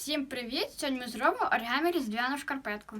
Всім привіт! Сьогодні ми зробимо оригамі різдвяну шкарпетку.